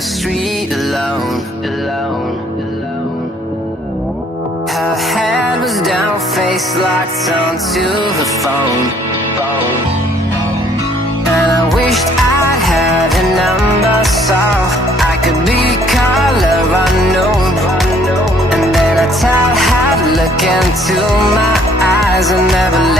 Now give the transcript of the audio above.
the street alone. Her head was down, face locked onto the phone. And I wished I'd had a number so I could be color unknown. And then I tell her, look into my eyes and never let